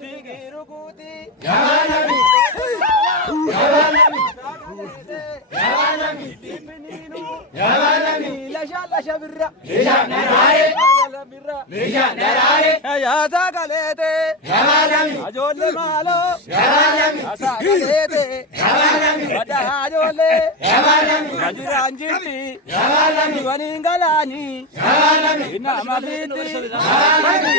Tigirukuti. Yabanami. Yabanami. Yabanami. Dipininu. Yabanami. Lasha birra. Lisha narare. Birra. Lisha narare. Ayata galete. Yabanami. Ajolle malo. Yabanami. Asa galete. Yabanami. Wada ajolle. Yabanami. Majuranjiti. Yabanami. Waningalani. Yabanami. Inna mabiti. Yabanami.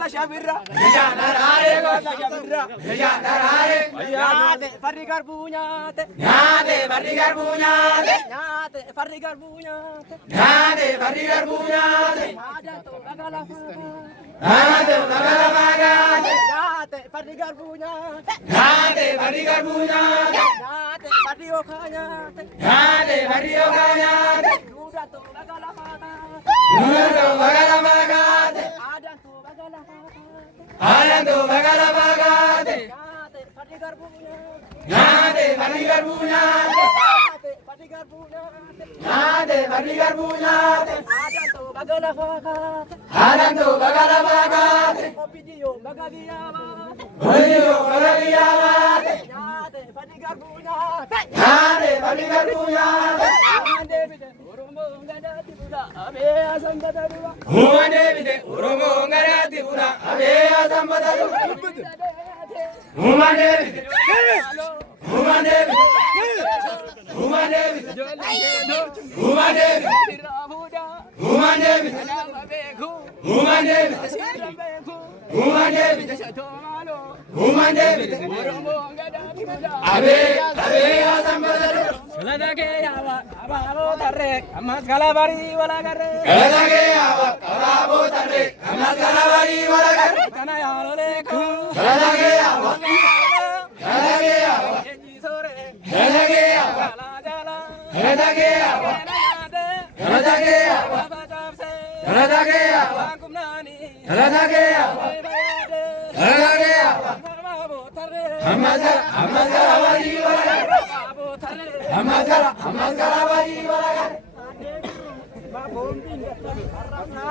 Lasha birra. Lisha narare. Lasha birra. Lisha narare. Nyate farri garbunyate. Nyate barri garbunyate. Nyate farri garbunyate. Nyate barri garbunyate. Ada to bagala fata. Nyate bagala magate. Nyate farri garbunyate. Nyate barri garbunyate. Nyate farri okanyate. Nyate barri oganyate. Duda to bagala fata. Nyate bagala magate. Ada to bagala fata. Anandu bagala magate. Nyate farri garbunyate. Nyate barri garbunyate. Nyate farri garbunyate. Nyate barri garbunyate. Ada to bagala fata. Anandu bagala magate. Obidio bagaviyama. Oyo bagaliyamate. Nyate farri garbunyate. Nyate barri garbunyate. Umandebide uromo ngarati una abe azambadaru. Umandebide. Umandebide. Umandebide. Umandebide. Umandebide. Umandebide. Umandebide. Umandebide. Abe azambadaru. Kalagage yawa ababo tarre amas galabari wala garre Kalagage yawa ababo tarre amas galabari wala garre kana yalo leko Kalagage yawa Kalagage yawa eji sore Kalagage yawa jala jala Kalagage yawa Kalagage yawa Kalagage yawa kumnani Kalagage yawa Kalagage yawa ababo tarre amas galabari wala garre ababo tarre amas galabari wala garre ma bombing arrabna